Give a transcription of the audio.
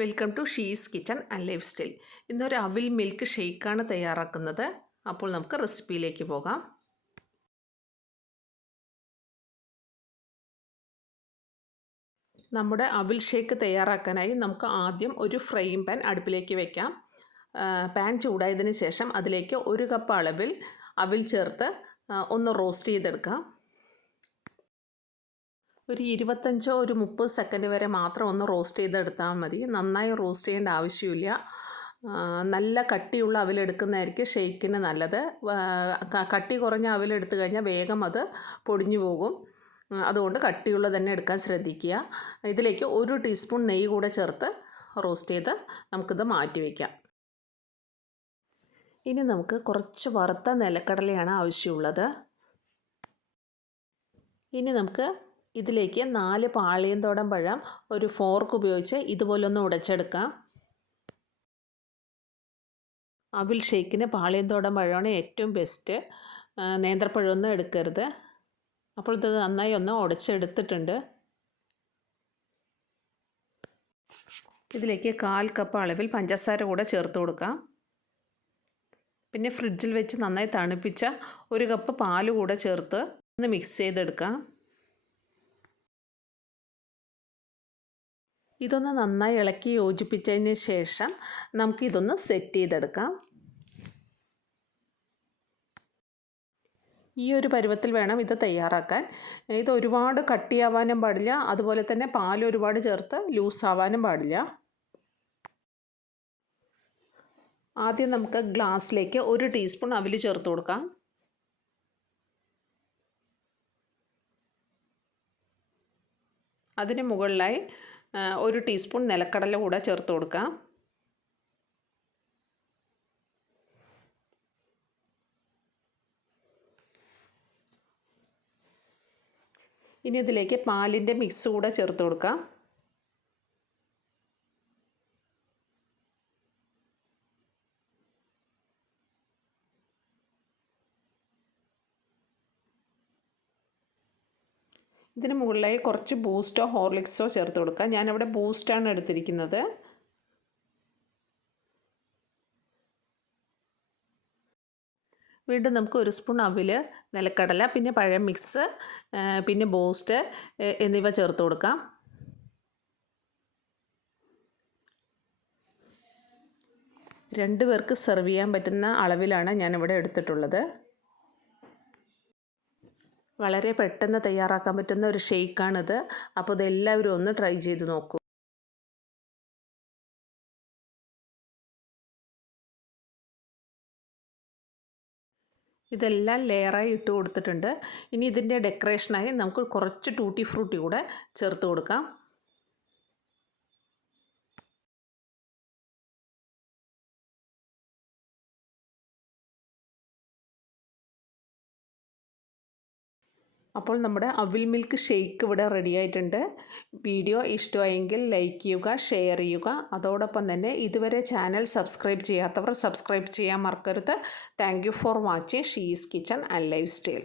Welcome to She's Kitchen and lifestyle. ഇന്നൊരു അവിൽ milk ഷേക്കാണ് തയ്യാറാക്കുന്നത്. അപ്പോൾ നമുക്ക് റെസിപ്പിയിലേക്ക് പോകാം. നമ്മുടെ അവിൽ ഷേക്ക് തയ്യാറാക്കാനായി നമുക്ക് ആദ്യം ഒരു ഫ്രൈയിങ് പാൻ അടുപ്പിലേക്ക് വയ്ക്കാം. പാൻ ചൂടായതിന് ശേഷം അതിലേക്ക് 1 കപ്പ് അളവിൽ അവിൽ ചേർത്ത് ഒന്ന് റോസ്റ്റ് ചെയ്തെടുക്കാം. ഒരു 25 ഒരു 30 സെക്കൻഡ് വരെ മാത്രം ഒന്ന് റോസ്റ്റ് ചെയ്തെടുത്താൽ മതി. നന്നായി റോസ്റ്റ് ചെയ്യേണ്ട ആവശ്യമില്ല. നല്ല കട്ടിയുള്ള അവിലെടുക്കുന്നതായിരിക്കും ഷേക്കിന് നല്ലത്. കട്ടി കുറഞ്ഞ അവിലെടുത്തു കഴിഞ്ഞാൽ വേഗം അത് പൊടിഞ്ഞു പോകും. അതുകൊണ്ട് കട്ടിയുള്ള തന്നെ എടുക്കാൻ ശ്രദ്ധിക്കുക. ഇതിലേക്ക് 1 ടീസ്പൂൺ നെയ്യ് കൂടെ ചേർത്ത് റോസ്റ്റ് ചെയ്ത് നമുക്കിത് മാറ്റി വയ്ക്കാം. ഇനി നമുക്ക് കുറച്ച് വറുത്ത നിലക്കടലയാണ് ആവശ്യമുള്ളത്. ഇനി നമുക്ക് ഇതിലേക്ക് 4 പാളിയന്തോടൻ പഴം ഒരു ഫോർക്ക് ഉപയോഗിച്ച് ഇതുപോലൊന്ന് ഉടച്ചെടുക്കാം. അവിൽ ഷേക്കിന് പാളിയന്തോടൻ പഴമാണ് ഏറ്റവും ബെസ്റ്റ്. നേന്ത്രപ്പഴമൊന്നും എടുക്കരുത്. അപ്പോൾ ഇത് നന്നായി ഒന്ന് ഉടച്ചെടുത്തിട്ടുണ്ട്. ഇതിലേക്ക് 1/4 കപ്പ് അളവിൽ പഞ്ചസാര കൂടെ ചേർത്ത് കൊടുക്കാം. പിന്നെ ഫ്രിഡ്ജിൽ വെച്ച് നന്നായി തണുപ്പിച്ച 1 കപ്പ് പാൽ കൂടെ ചേർത്ത് ഒന്ന് മിക്സ് ചെയ്തെടുക്കാം. ഇതൊന്ന് നന്നായി ഇളക്കി യോജിപ്പിച്ചതിന് ശേഷം നമുക്കിതൊന്ന് സെറ്റ് ചെയ്തെടുക്കാം. ഈ ഒരു പരുവത്തിൽ വേണം ഇത് തയ്യാറാക്കാൻ. ഇത് ഒരുപാട് കട്ടിയാവാനും പാടില്ല, അതുപോലെ തന്നെ പാൽ ഒരുപാട് ചേർത്ത് ലൂസാവാനും പാടില്ല. ആദ്യം നമുക്ക് ഗ്ലാസ്സിലേക്ക് 1 ടീസ്പൂൺ അവിൽ ചേർത്ത് കൊടുക്കാം. അതിന് മുകളിലായി 1 ടീസ്പൂൺ നിലക്കടല കൂടെ ചേർത്ത് കൊടുക്കാം. ഇനി ഇതിലേക്ക് പാലിൻ്റെ മിക്സ് കൂടെ ചേർത്ത് കൊടുക്കാം. ഇതിന് മുകളിലായി കുറച്ച് ബൂസ്റ്റോ ഹോർലിക്സോ ചേർത്ത് കൊടുക്കാം. ഞാനിവിടെ ബൂസ്റ്റാണ് എടുത്തിരിക്കുന്നത്. വീണ്ടും നമുക്ക് 1 സ്പൂൺ അവിൽ, നിലക്കടല, പിന്നെ പഴം മിക്സ്, പിന്നെ ബൂസ്റ്റ് എന്നിവ ചേർത്ത് കൊടുക്കാം. രണ്ട് പേർക്ക് സെർവ് ചെയ്യാൻ പറ്റുന്ന അളവിലാണ് ഞാനിവിടെ എടുത്തിട്ടുള്ളത്. വളരെ പെട്ടെന്ന് തയ്യാറാക്കാൻ പറ്റുന്ന ഒരു ഷേക്കാണിത്. അപ്പോൾ ഇതെല്ലാവരും ഒന്ന് ട്രൈ ചെയ്ത് നോക്കൂ. ഇതെല്ലാം ലെയറായി ഇട്ട് കൊടുത്തിട്ടുണ്ട്. ഇനി ഇതിൻ്റെ ഡെക്കറേഷനായി നമുക്ക് കുറച്ച് ടൂട്ടി ഫ്രൂട്ടി കൂടെ ചേർത്ത് കൊടുക്കാം. അപ്പോൾ നമ്മുടെ അവിൽ മിൽക്ക് ഷേക്ക് ഇവിടെ റെഡി ആയിട്ടുണ്ട്. വീഡിയോ ഇഷ്ടമായെങ്കിൽ ലൈക്ക് ചെയ്യുക, ഷെയർ ചെയ്യുക. അതോടൊപ്പം തന്നെ ഇതുവരെ ചാനൽ സബ്സ്ക്രൈബ് ചെയ്യാത്തവർ സബ്സ്ക്രൈബ് ചെയ്യാൻ മറക്കരുത്. Thank you for watching she's Kitchen and life style.